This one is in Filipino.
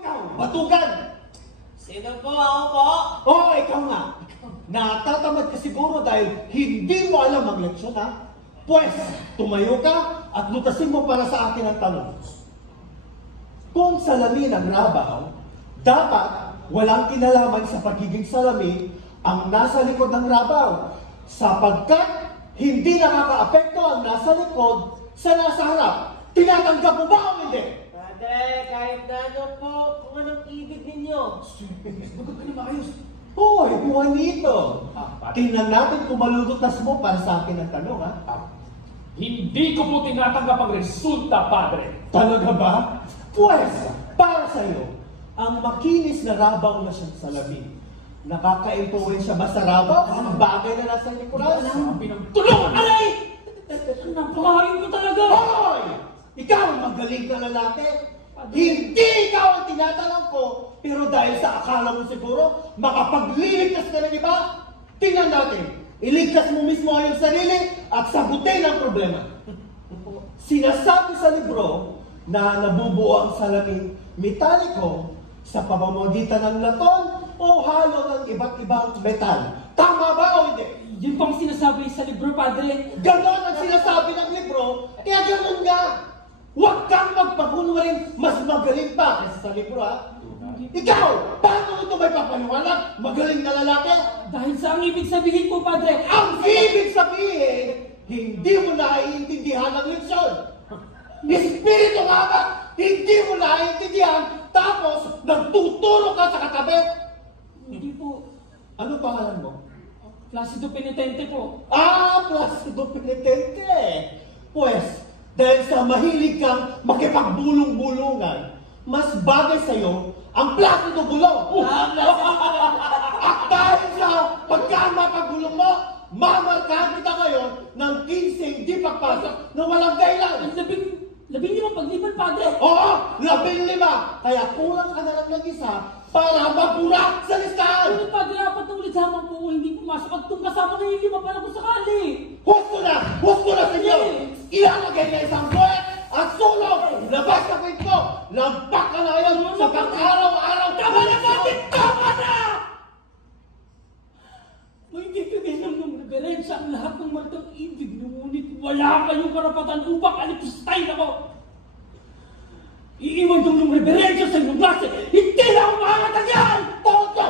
ikaw, batugan! Sino po? Ako po? Oo, ikaw nga. Natatamad ka siguro dahil hindi mo alam ang leksyon, ha? Pues, tumayo ka at lutasin mo para sa akin ang tanong. Kung salamin ang rabaw, dapat walang kinalaman sa pagiging salamin ang nasa likod ng rabaw, sapagkat hindi nakakaapekto ang nasa likod sa nasa harap. Tinatanggap mo ba o hindi? Padre, kahit na ano po, kung anong ibig ninyo. Bagot ka na maayos. Hoy, Juanito. Tingnan natin kung malulutas mo para sa akin ang tanong, ha? Hindi ko po tinatanggap ang resulta, Padre. Talaga ba? Pues, para sa'yo, ang makinis na rabaw na siyang salamin. Nakaka-influensya ba sa rabaw ang bagay na nasa likuran? Sabi ng tulong! Aray! Napakain ko talaga! Hoy! Ikaw ang magaling na lalaki. Hindi ikaw ang tinatanong ko, pero dahil sa akala mo siguro, makapagliligtas ka ng iba, tingnan natin. Iligtas mo mismo ang iyong sarili at sagutin ang problema. Sinasabi sa libro na nabubuo ang salamin metaliko sa pamamagitan ng laton o halo ng iba't ibang metal. Tama ba o hindi? Yun pang sinasabi sa libro, Padre. Ganon ang sinasabi ng libro, kaya ganon nga. Huwag kang magpakunwaring mas magaling pa kaysa sa libro, ha? Ikaw, paano mo ito may papaliwanag? Magaling na lalaki? Dahil sa ang ibig sabihin po, Padre. Ang ibig sabihin, hindi mo naiintindihan ang leksyon. Espiritu nga ba? Hindi mo naiintindihan, tapos nagtuturo ka sa katabi. Hindi po. Ano pangalan mo? Placido Penitente po. Placido Penitente. Pues, dahil sa mahilig kang makipagbulong-bulungan, mas bagay sa'yo ang Placido Bulong. At dahil sa pagkamapagbulong mo, mamarkahan kita ngayon ng 15 di pagpasok na walang dahilan. Labing limang pagliban, Padre. Oo, 15. Kaya kulang ka na lang ng isa para maburak sa listahan. Ano, Padre, apat na ulit sama po ko hindi pumasok at kung kasama na yung lima pala ko sakali. Husto na sa inyo. Ilalagay na isang buwan at sulong. Labas na kwento ko. Lampak ka na ngayon sa pag-araw-araw. Tama na natin! Tama na! Hindi ka ganyan ng reverensya ang lahat ng markang ibig, ngunit wala kayong karapatan upang alipustayin ako. Iiwan kong ng reverensya sa inyong klase. Hindi na ako makakatagyan! Tonto!